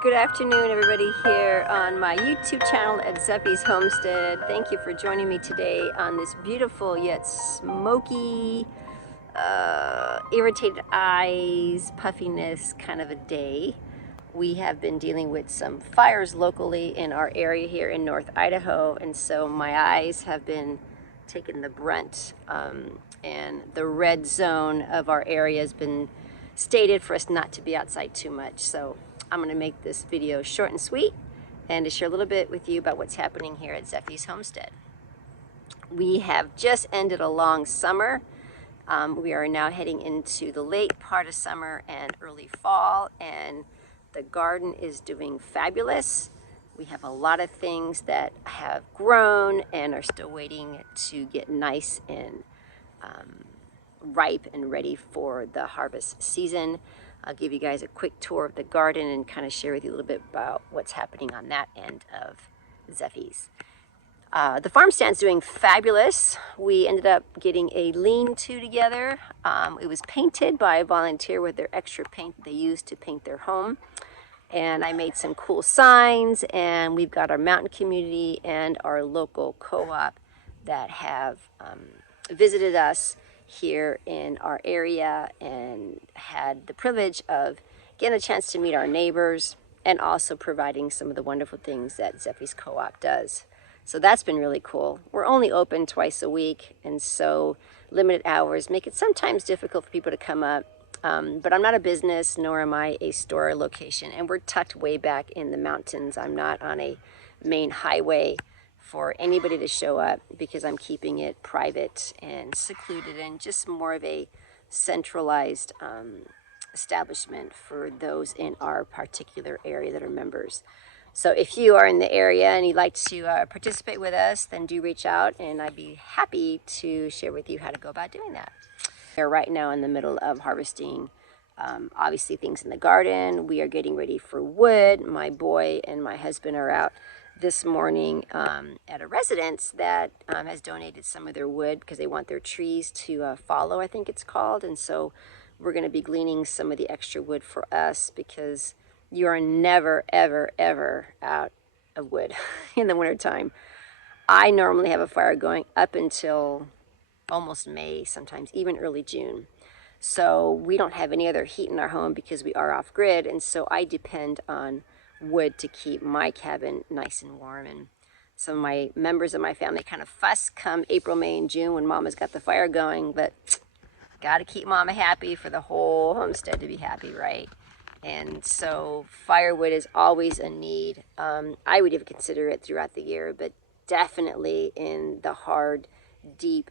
Good afternoon, everybody here on my YouTube channel at Zephy's Homestead. Thank you for joining me today on this beautiful yet smoky, irritated eyes, puffiness kind of a day. We have been dealing with some fires locally in our area here in North Idaho, and so my eyes have been taking the brunt, and the red zone of our area has been stated for us not to be outside too much. So I'm going to make this video short and sweet and to share a little bit with you about what's happening here at Zephy's Homestead. We have just ended a long summer. We are now heading into the late part of summer and early fall, and the garden is doing fabulous. We have a lot of things that have grown and are still waiting to get nice and ripe and ready for the harvest season. I'll give you guys a quick tour of the garden and kind of share with you a little bit about what's happening on that end of Zephy's. The farm stand's doing fabulous. We ended up getting a lean-to together. It was painted by a volunteer with their extra paint they used to paint their home. And I made some cool signs, and we've got our mountain community and our local co-op that have visited us here in our area and had the privilege of getting a chance to meet our neighbors and also providing some of the wonderful things that Zephy's co-op does. So that's been really cool. We're only open twice a week, and so limited hours make it sometimes difficult for people to come up. But I'm not a business, nor am I a store location, and we're tucked way back in the mountains. I'm not on a main highway for anybody to show up because I'm keeping it private and secluded and just more of a centralized establishment for those in our particular area that are members. So if you are in the area and you'd like to participate with us, then do reach out, and I'd be happy to share with you how to go about doing that. We're right now in the middle of harvesting obviously things in the garden. We are getting ready for wood. My boy and my husband are out this morning at a residence that has donated some of their wood because they want their trees to follow, I think it's called. And so we're going to be gleaning some of the extra wood for us because you are never, ever, ever out of wood in the wintertime. I normally have a fire going up until almost May, sometimes even early June. So we don't have any other heat in our home because we are off grid, and so I depend on wood to keep my cabin nice and warm. And some of my members of my family kind of fuss come April, May, and June when Mama's got the fire going, but got to keep Mama happy for the whole homestead to be happy, right? And so firewood is always a need. I would even consider it throughout the year, but definitely in the hard, deep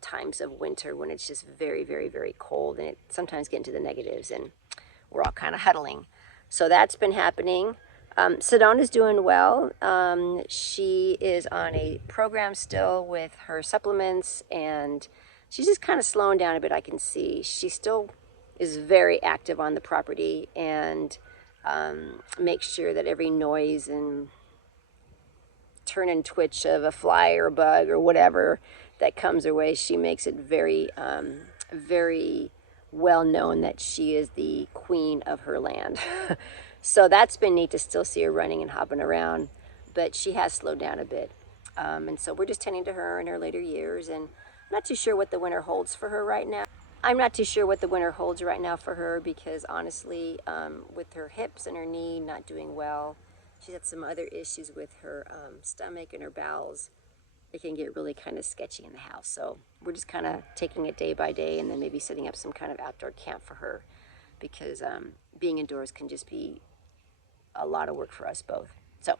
times of winter when it's just very, very, very cold, and it sometimes get into the negatives and we're all kind of huddling. So that's been happening. Sedona's doing well. She is on a program still with her supplements, and she's just kind of slowing down a bit, I can see. She still is very active on the property and makes sure that every noise and turn and twitch of a fly or a bug or whatever that comes her way, she makes it very, very well known that she is the queen of her land. So that's been neat to still see her running and hopping around, but she has slowed down a bit. And so we're just tending to her in her later years, and I'm not too sure what the winter holds for her right now. Because honestly, with her hips and her knee not doing well, She's had some other issues with her stomach and her bowels. It can get really kind of sketchy in the house. So we're just kind of taking it day by day, and then maybe setting up some kind of outdoor camp for her, because being indoors can just be a lot of work for us both. So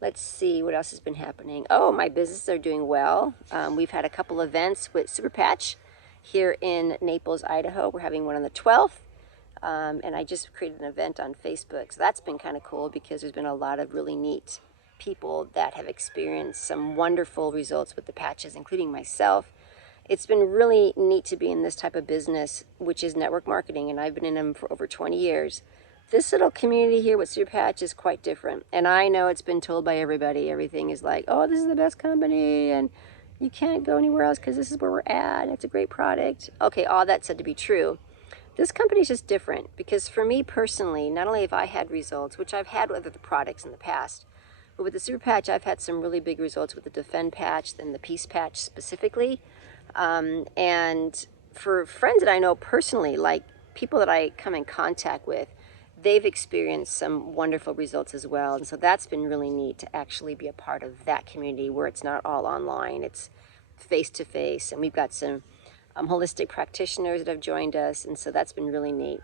let's see what else has been happening. Oh, my businesses are doing well. We've had a couple events with Super Patch here in Naples, Idaho. We're having one on the 12th. And I just created an event on Facebook. So that's been kind of cool, because there's been a lot of really neat people that have experienced some wonderful results with the patches, including myself. It's been really neat to be in this type of business, which is network marketing, and I've been in them for over 20 years. This little community here with Super Patch is quite different. And I know it's been told by everybody. Everything is like, oh, this is the best company, and you can't go anywhere else because this is where we're at, and it's a great product. Okay, all that said to be true. This company is just different, because for me personally, not only have I had results, which I've had with other products in the past, but with the Super Patch, I've had some really big results with the Defend Patch and the Peace Patch specifically. And for friends that I know personally, like people that I come in contact with, they've experienced some wonderful results as well. And so that's been really neat to actually be a part of that community where it's not all online, it's face to face. And we've got some holistic practitioners that have joined us, and so that's been really neat.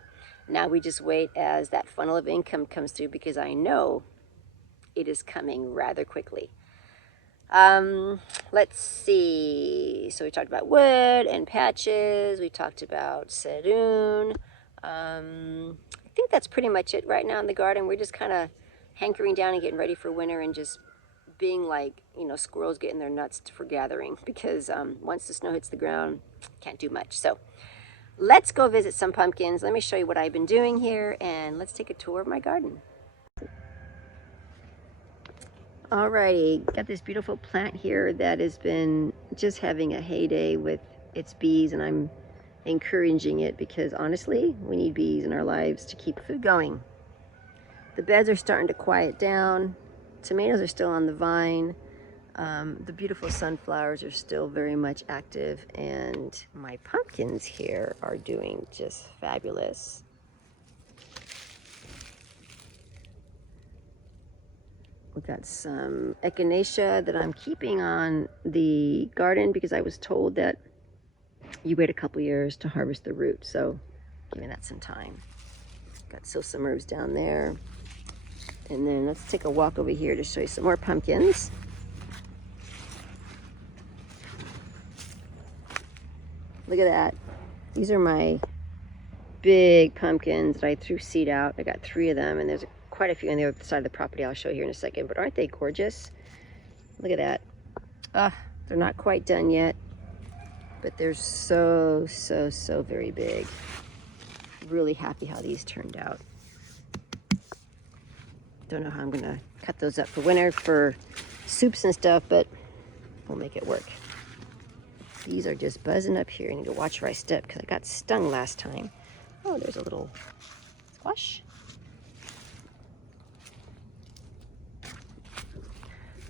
Now we just wait as that funnel of income comes through, because I know it is coming rather quickly. Let's see. So we talked about wood and patches. We talked about Seroon. I think that's pretty much it right now in the garden. We're just kind of hankering down and getting ready for winter, and just being like, you know, squirrels getting their nuts for gathering, because once the snow hits the ground, can't do much. So let's go visit some pumpkins. Let me show you what I've been doing here, and let's take a tour of my garden. Alrighty, got this beautiful plant here that has been just having a heyday with its bees, and I'm encouraging it, because honestly, we need bees in our lives to keep food going. The beds are starting to quiet down. Tomatoes are still on the vine. The beautiful sunflowers are still very much active, and my pumpkins here are doing just fabulous. We've got some echinacea that I'm keeping on the garden, because I was told that you wait a couple years to harvest the root, so giving that some time. Got silsomers down there. And then let's take a walk over here to show you some more pumpkins. Look at that. These are my big pumpkins that I threw seed out. I got 3 of them, and there's quite a few on the other side of the property I'll show you here in a second. But aren't they gorgeous? Look at that. They're not quite done yet, but they're so very big. Really happy how these turned out. Don't know how I'm gonna cut those up for winter for soups and stuff, but we'll make it work. These are just buzzing up here. I need to watch where I step, because I got stung last time. Oh, there's a little squash.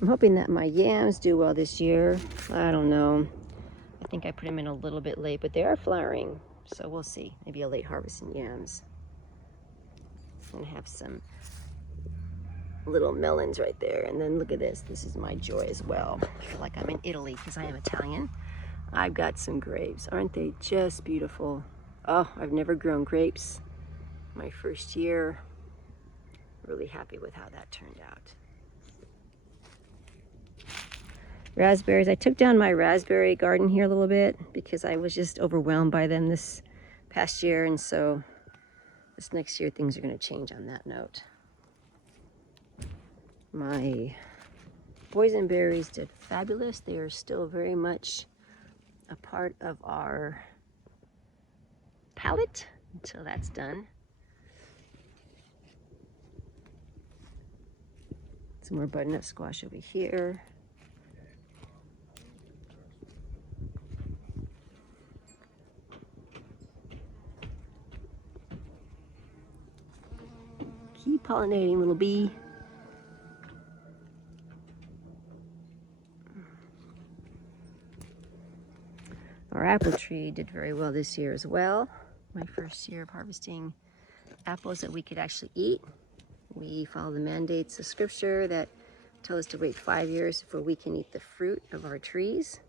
I'm hoping that my yams do well this year. I don't know. I think I put them in a little bit late, but they are flowering, so we'll see. Maybe a late harvest in yams. I'm gonna have some little melons right there. And then look at this. This is my joy as well. I feel like I'm in Italy, because I am Italian. I've got some grapes. Aren't they just beautiful? Oh, I've never grown grapes. My first year. Really happy with how that turned out. Raspberries. I took down my raspberry garden here a little bit, because I was just overwhelmed by them this past year, and so this next year things are going to change on that note. My boysenberries did fabulous. They are still very much a part of our palette until that's done. Some more butternut squash over here. Keep pollinating, little bee. Our apple tree did very well this year as well. My first year of harvesting apples that we could actually eat. We follow the mandates of scripture that tell us to wait 5 years before we can eat the fruit of our trees.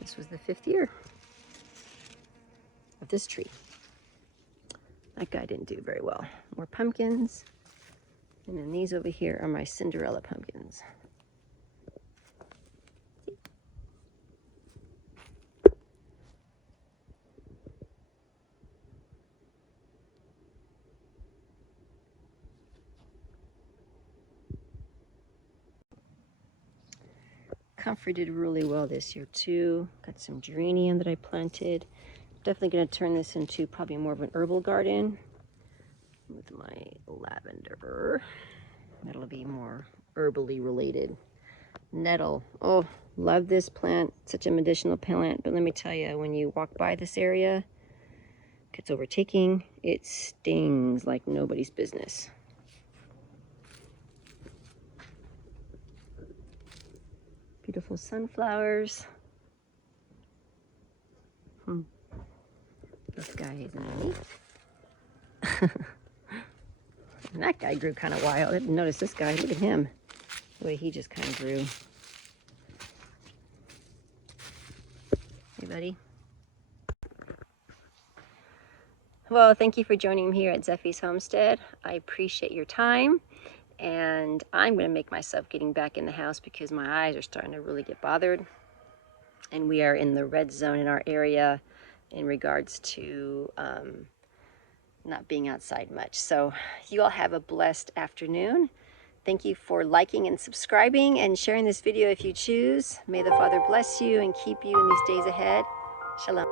This was the 5th year of this tree. That guy didn't do very well. More pumpkins. And then these over here are my Cinderella pumpkins. Comfrey did really well this year too. Got some geranium that I planted. Definitely going to turn this into probably more of an herbal garden with my lavender. That'll be more herbally related. Nettle. Oh, love this plant. Such a medicinal plant. But let me tell you, when you walk by this area, it gets overtaking. It stings like nobody's business. Beautiful sunflowers. This guy is underneath. And that guy grew kind of wild. I didn't notice this guy. Look at him. The way he just kind of grew. Hey, buddy. Well, thank you for joining me here at Zephy's Homestead. I appreciate your time. And I'm going to make myself getting back in the house because my eyes are starting to really get bothered. And we are in the red zone in our area in regards to not being outside much. So you all have a blessed afternoon. Thank you for liking and subscribing and sharing this video if you choose. May the Father bless you and keep you in these days ahead. Shalom.